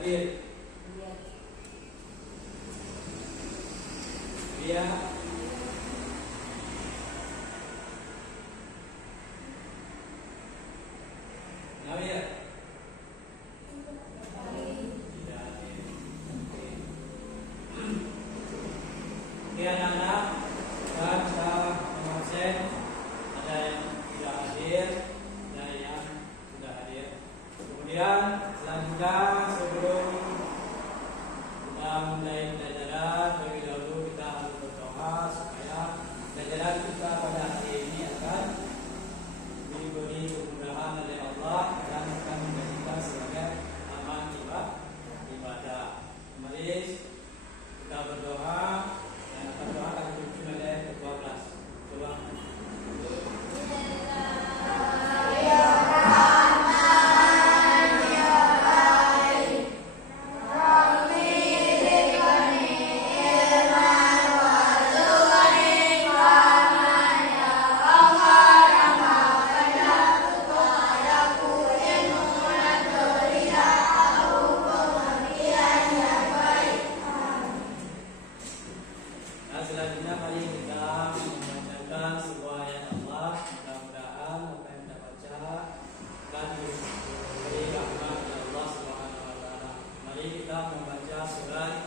Hadir. Dia. Nawir. Tidak hadir. Oke anak-anak, kan kita mengabsen. Ada yang tidak hadir, ada yang sudah hadir. Kemudian selanjutnya sebelum kita mulai pelajaran, terlebih dahulu kita harus berdoa supaya pelajaran kita pada hari ini akan diberi kemudahan oleh Allah dan akan menjadikan sebagai amal ibadah. Mari kita berdoa dan akan doa akan dipimpin oleh ke-12. Coba. Selanjutnya mari kita membacakan sebuah ayat Allah. Mudah-mudahan apa yang kita baca akan diberi rahmat dari Allah Subhanahu wa taala. Mari kita membaca surat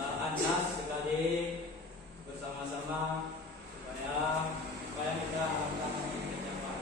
An-Nas sekali bersama-sama supaya apa yang kita harapkan tercapai.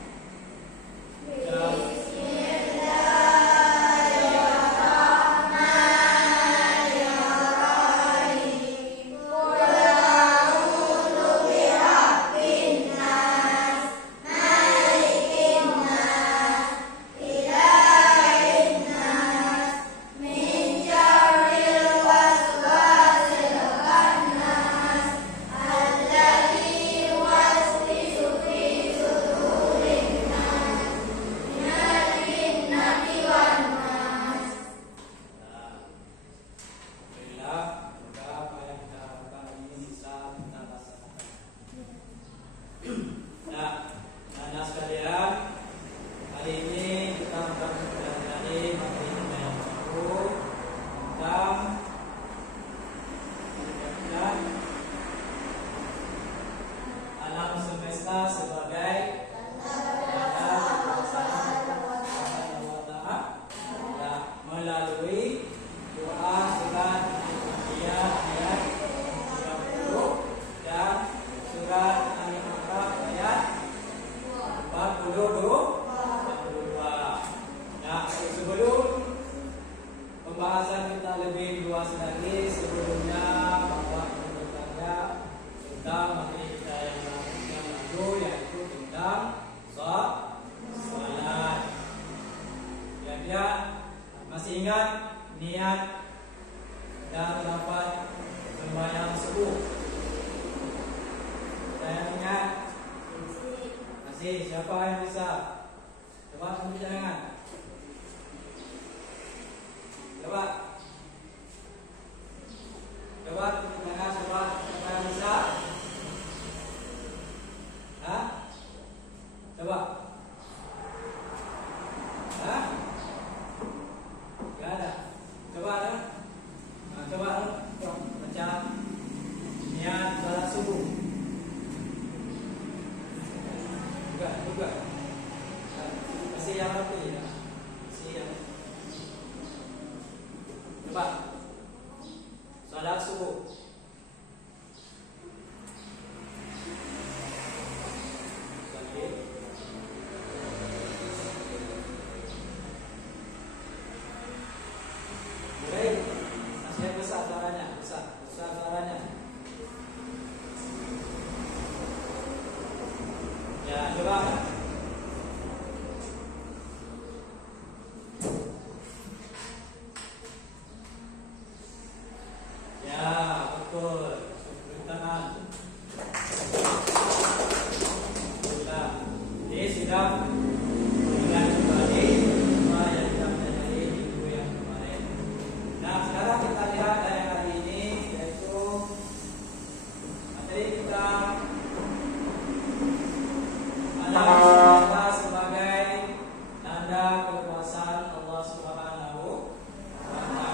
Pembahasan kita lebih luas lagi sebelumnya Bapak bertanya tentang materi kita yang lalu yaitu tentang salat. Ya, masih ingat niat dan dapat sembahyang subuh? Saya ingat? Masih. Siapa yang bisa? Coba tunjuk tangan. Coba tunjuk tangan. Siapa yang bisa? Hah? Coba. Hah? Gak ada. Coba ada. Nah, coba baca niat salat subuh. Juga. Masih yang rapi ya. Masih yang. Coba. Salat subuh. Ya, coba. Ya, betul. Beri tangan. Sudah. Ini sudah ingat kembali apa yang kita pelajari minggu yang kemarin. Nah, sekarang kita lihat dari hari ini yaitu materi kita adalah sebagai tanda kekuasaan Allah Subhanahu wa taala.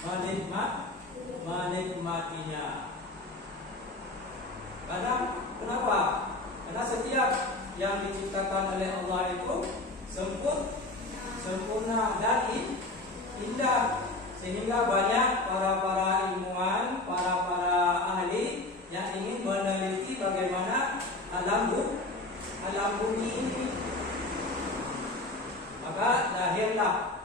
menikmatinya. Karena kenapa? Karena setiap yang diciptakan oleh Allah itu sempurna dan indah, sehingga banyak para ilmuwan, para ahli yang ingin meneliti bagaimana alam bumi ini. Maka lahirlah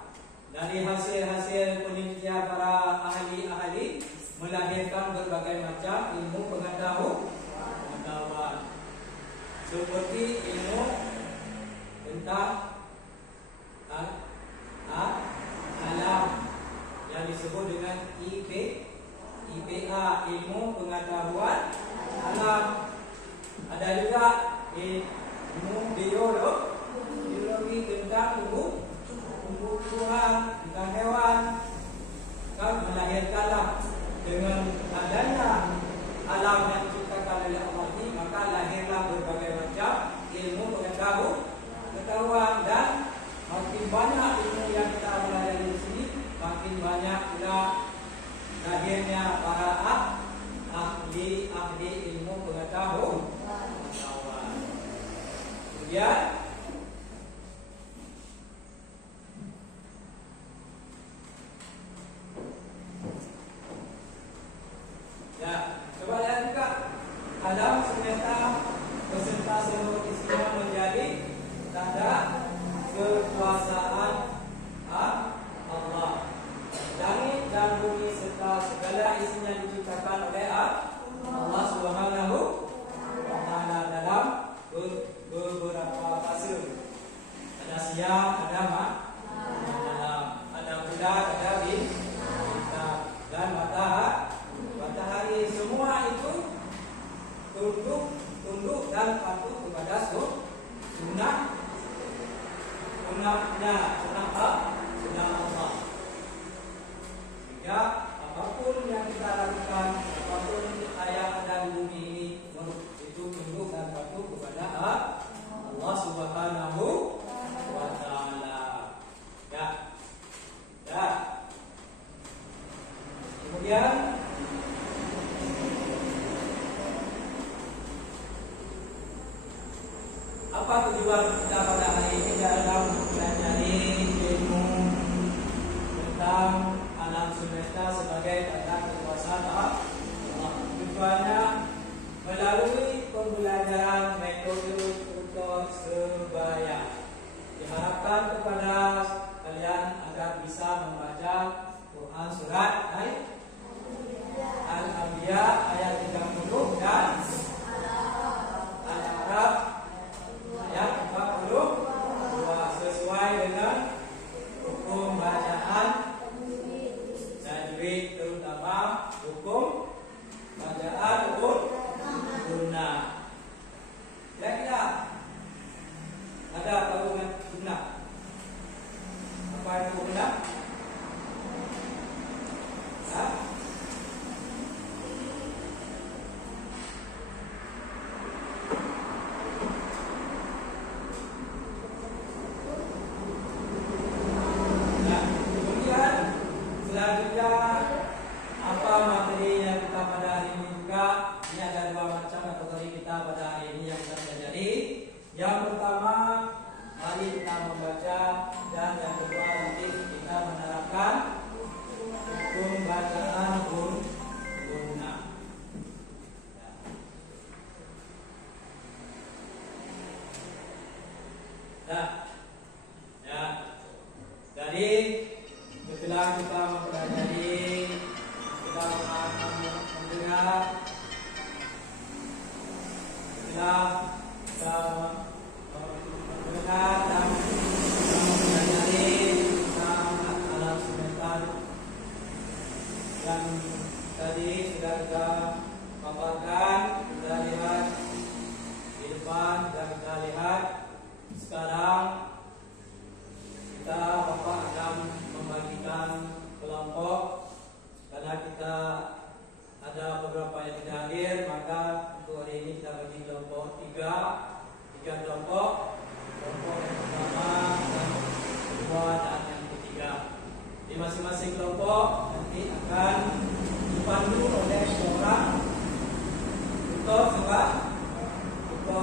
dari hasil penelitian para ahli melahirkan berbagai macam ilmu pengetahuan, seperti ilmu tentang alam yang disebut dengan IPA, ilmu pengetahuan alam. Ada juga ilmu biologi tentang tumbuh-tumbuhan, tentang hewan. Kan melahirkanlah dengan adanya alam yang diciptakan oleh Allah ini, maka lahirlah berbagai macam ilmu pengetahuan, dan makin banyak ilmu yang kita pelajari di sini, makin banyak pula lahirnya para ahli ilmu pengetahuan. Kemudian coba lihat juga alam semesta beserta seluruh isinya menjadi tanda kekuasaan Allah. Langit dan bumi serta segala isinya diciptakan oleh Allah Subhanahu wa Ta'ala dalam beberapa fase. Ada siang, ada malam, ada bulan, ada bintang, dan matahari. Semua itu tunduk dan patuh kepada sunnahnya Allah. Sehingga apapun yang kita lakukan, apapun yang ada di bumi ini, itu tunduk dan patuh kepada Allah Subhanahu wa Ta'ala. Kemudian apa tujuan kita pada hari ini dalam mempelajari ilmu tentang alam semesta sebagai tanda kekuasaan Allah? Tujuannya melalui pembelajaran metode tutor sebaya. Diharapkan kepada kalian agar bisa membaca Quran surat Al-Anbiya ayat 30 dan Al-A'raf ayat 42 sesuai dengan hukum bacaan tajwid, terutama hukum bacaan gunnah. Kira-kira ada tahu gunnah? Apa itu gunnah? Selanjutnya, apa materi yang kita pada hari ini juga? Ini ada dua macam materi kita pada hari ini yang kita pelajari. Yang pertama, mari kita membaca, dan yang kedua nanti kita menerapkan hukum bacaan gunnah. Jadi setelah kita mempelajari, kita mendengar, setelah kita mendengar dan mempelajari tentang alam semesta yang tadi sudah kita paparkan, kita lihat di depan, dan kita lihat sekarang kita Bapak akan membagikan kelompok, karena kita ada beberapa yang tidak hadir, maka untuk hari ini kita bagi kelompok tiga kelompok yang pertama, yang kedua, dan yang ketiga. Di masing-masing kelompok nanti ini akan dipandu oleh seorang tutor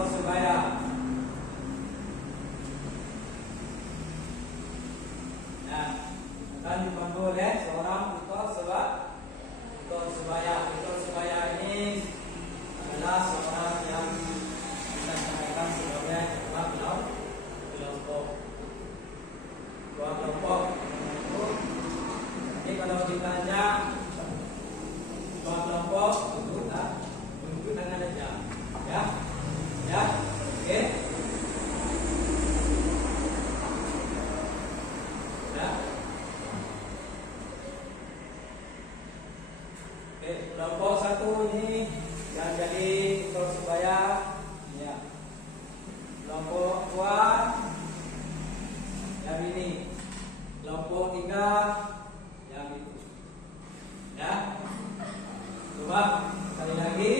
sebaya. Nah, akan dipandu oleh seorang tutor sebaya. Tutor sebaya ini adalah seorang yang kita sampaikan sebagai ketua kelompok. Ini kalau ditanya ketua kelompok tunjuk tangan aja, ya, oke, ya. Oke, kelompok satu ini yang jadi tutor sebaya, ya. Kelompok dua yang ini, kelompok tiga yang itu, ya. Coba sekali lagi,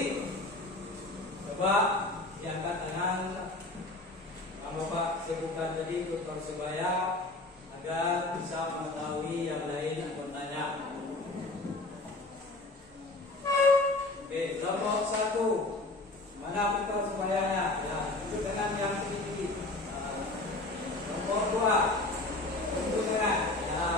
coba diangkat tangan Bapak sebutkan tadi tutor sebaya agar bisa mengetahui yang lain anggotanya. Oke, kelompok satu, mana tutor sebayanya? Ya, tunjuk dengan yang tinggi. Kelompok dua, tunjuk dengan. Ya,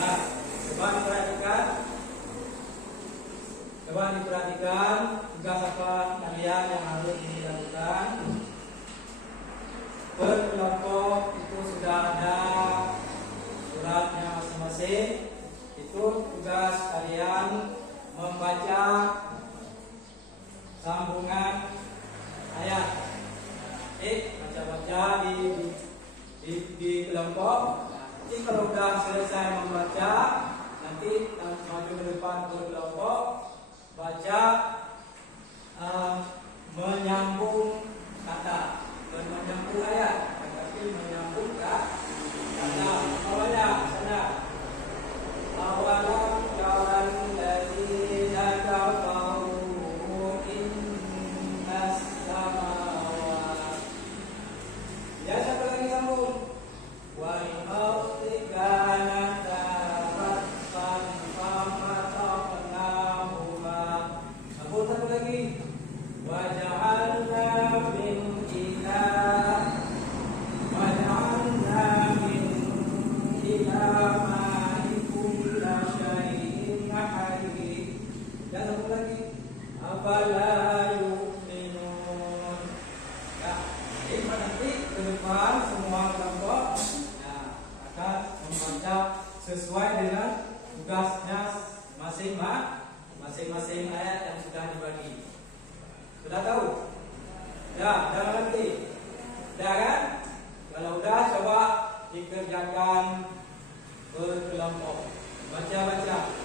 Nah, coba diperhatikan tugas apa kalian yang harus dilakukan. Berkelompok itu sudah ada suratnya masing-masing. Itu tugas kalian membaca sambungan ayat. Baca-baca di kelompok. Nanti kalau sudah selesai membaca, nanti maju ke depan ke kelompok, baca menyambung kata, menyambung ayat, tapi menyambung kata. Awalnya sana. Awalam yaral ladzina kafaru innas samawati. Ya, siapa lagi sambung? Wal ardi kanat ratqan fafataqnahuma. Sambung satu lagi. Wa ja'alna min dan satu lagi, afala yu'minun. Ya, jadi nanti ke depan semua kelompok akan membaca sesuai dengan tugasnya masing-masing ayat yang sudah dibagi. Sudah tahu? Ya, udah mengerti? Udah kan? Kalau udah, coba dikerjakan berkelompok. Baca-baca.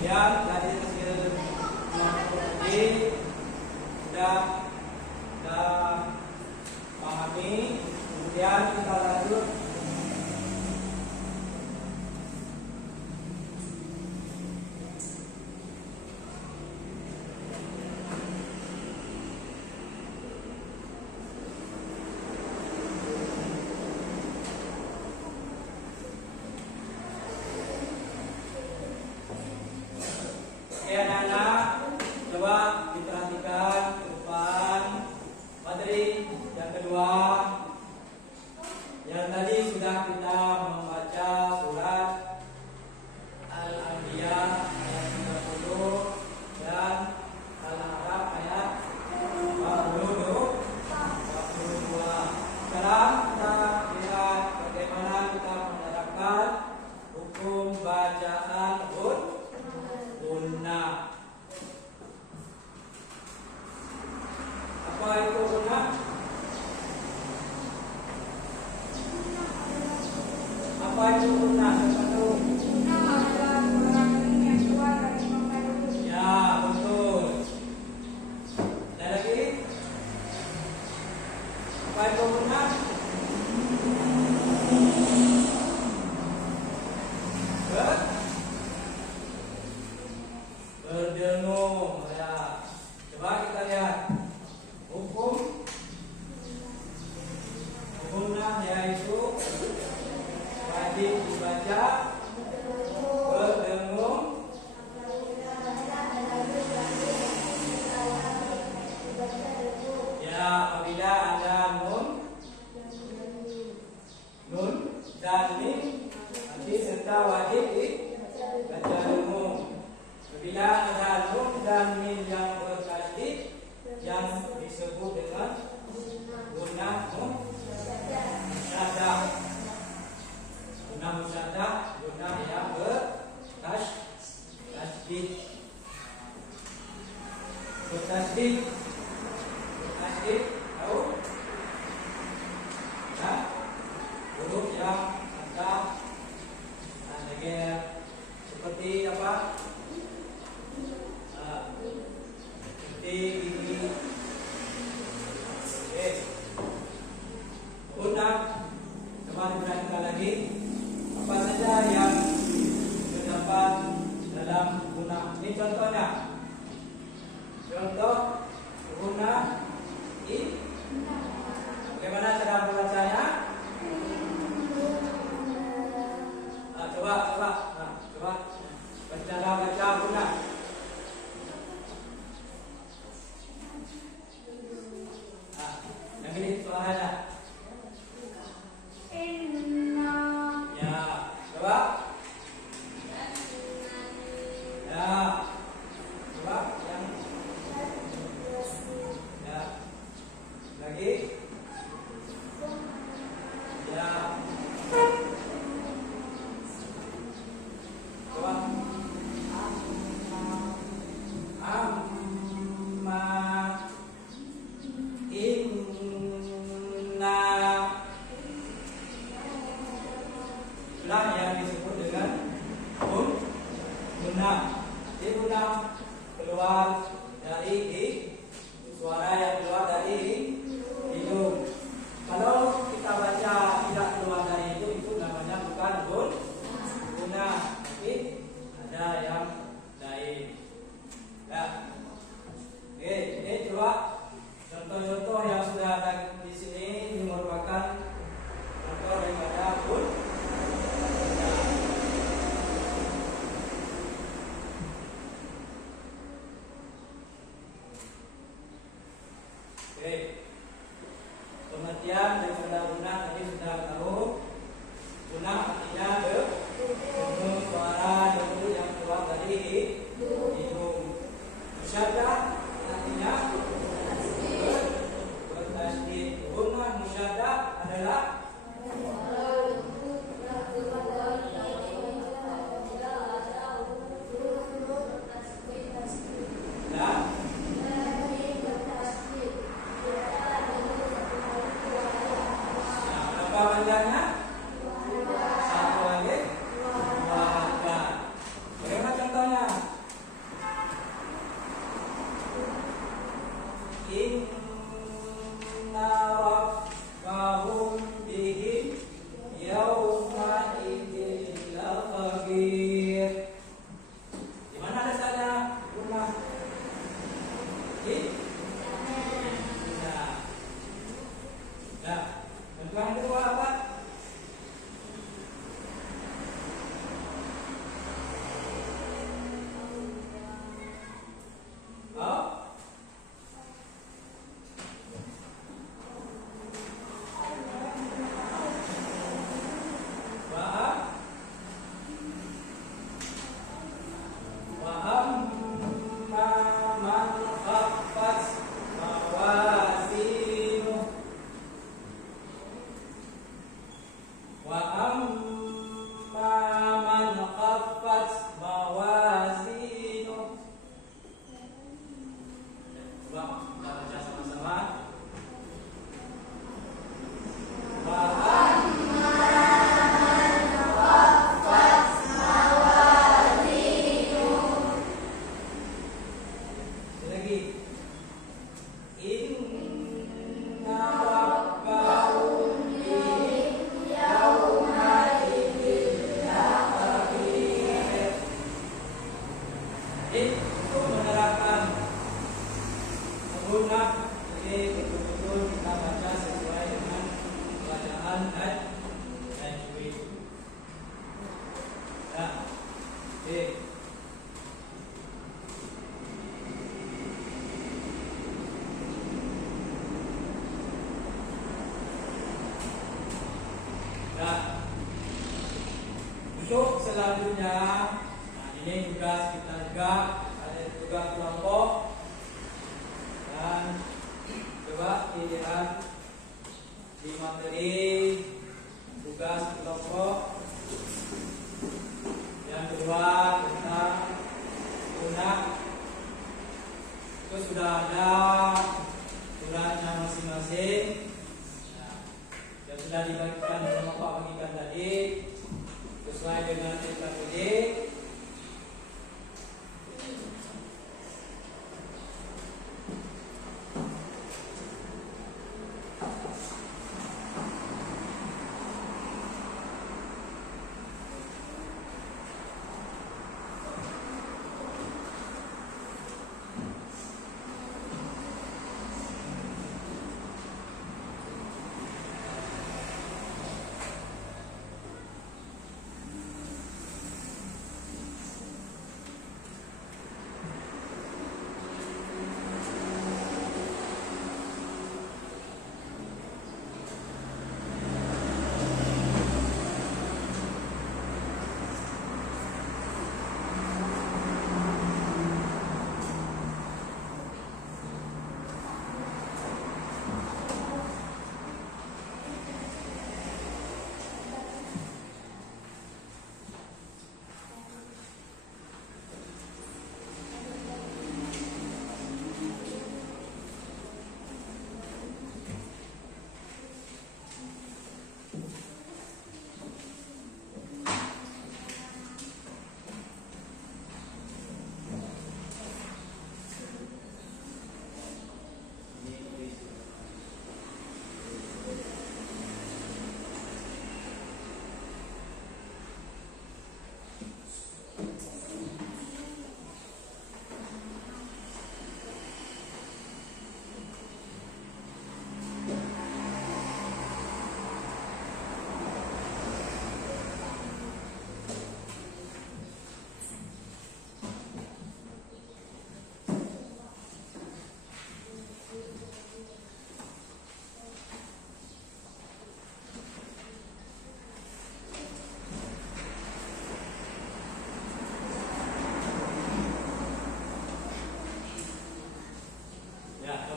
Kemudian dari hasil tadi sudah pahami. Kemudian kita lanjut anak-anak, coba diperhatikan ke depan materi yang kedua. Yang tadi sudah kita membaca surat Al-Anbiya ayat 30 dan Al-A'raf ayat 42. Sekarang kita lihat bagaimana kita menerapkan hukum bacaan gunnah. Apa itu gunnah? Apa itu gunnah? Gunnah adalah suara kering yang keluar dari pembuluh. Ya, betul. Ada lagi? Apa itu gunnah? Berdengung. Ya. Coba kita lihat hukum gunnah, yaitu wajib dibaca berdengung ya apabila ada nun dan mim nanti serta wajib dibaca dengung. Apabila ada nun dan mim yang bertasydid yang disebut dengan gunnah musyadah. Gunnah musyadah, gunnah yang bertasydid. Bertasydid tahu? Ya, huruf yang atas negara seperti apa? Seperti ini. Oke. Gunnah, coba diperhatikan lagi. Apa saja yang terdapat dalam gunnah? Ini contohnya. Contoh gunnah i. Bagaimana cara membacanya? Coba baca gunnah. Yang ini suaranya. Inna. Ya, coba. Ya, coba yang. Ya, lagi. Ya. Coba. Amma inna. Itulah yang disebut dengan gunnah. Jadi gunnah keluar dari suara yang keluar dari hidung. Kalau kita baca tidak keluar dari hidung, itu namanya bukan gunnah, tapi ada yang lain. Ya. Oke, ini coba contoh-contoh yang sudah ada di sini. Ini merupakan contoh daripada gunnah. Oke, pengertian daripada gunnah tadi sudah tahu. Gunnah artinya dengung suara yang keluar dari kita juga ada tugas kelompok, dan coba dilihat di materi tugas kelompok yang kedua tentang guna. Itu sudah ada suratnya masing-masing. Nah, yang sudah dibagikan sama Pak bagikan tadi sesuai dengan TKPD.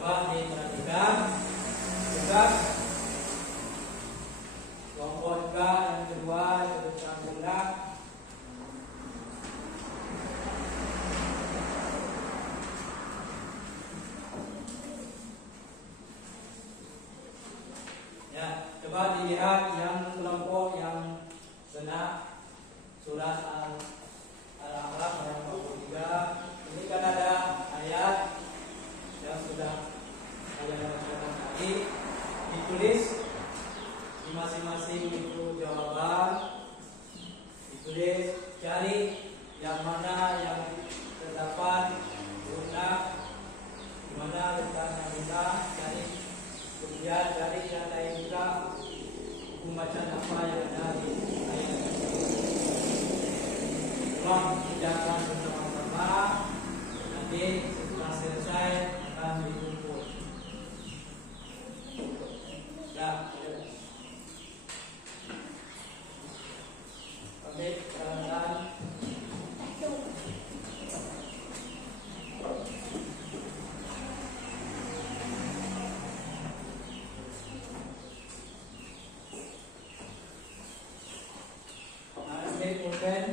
Coba diperhatikan tugas kelompok juga yang kedua itu tentang guna. Ya, coba dilihat yang kelompok yang benar surat Al-A'raf ayat 43. Ini kan ada ayat yang sudah saya bacakan tadi, ditulis di masing-masing itu jawaban, ditulis cari yang mana yang terdapat guna, di mana letaknya guna, cari, kemudian cari yang lain juga hukum bacaan apa yang ada di ayat ini. Tolong kerjakan bersama-sama, nanti setelah selesai akan dikumpul. Ya, pamit kawan-kawan. Pamit pulpen.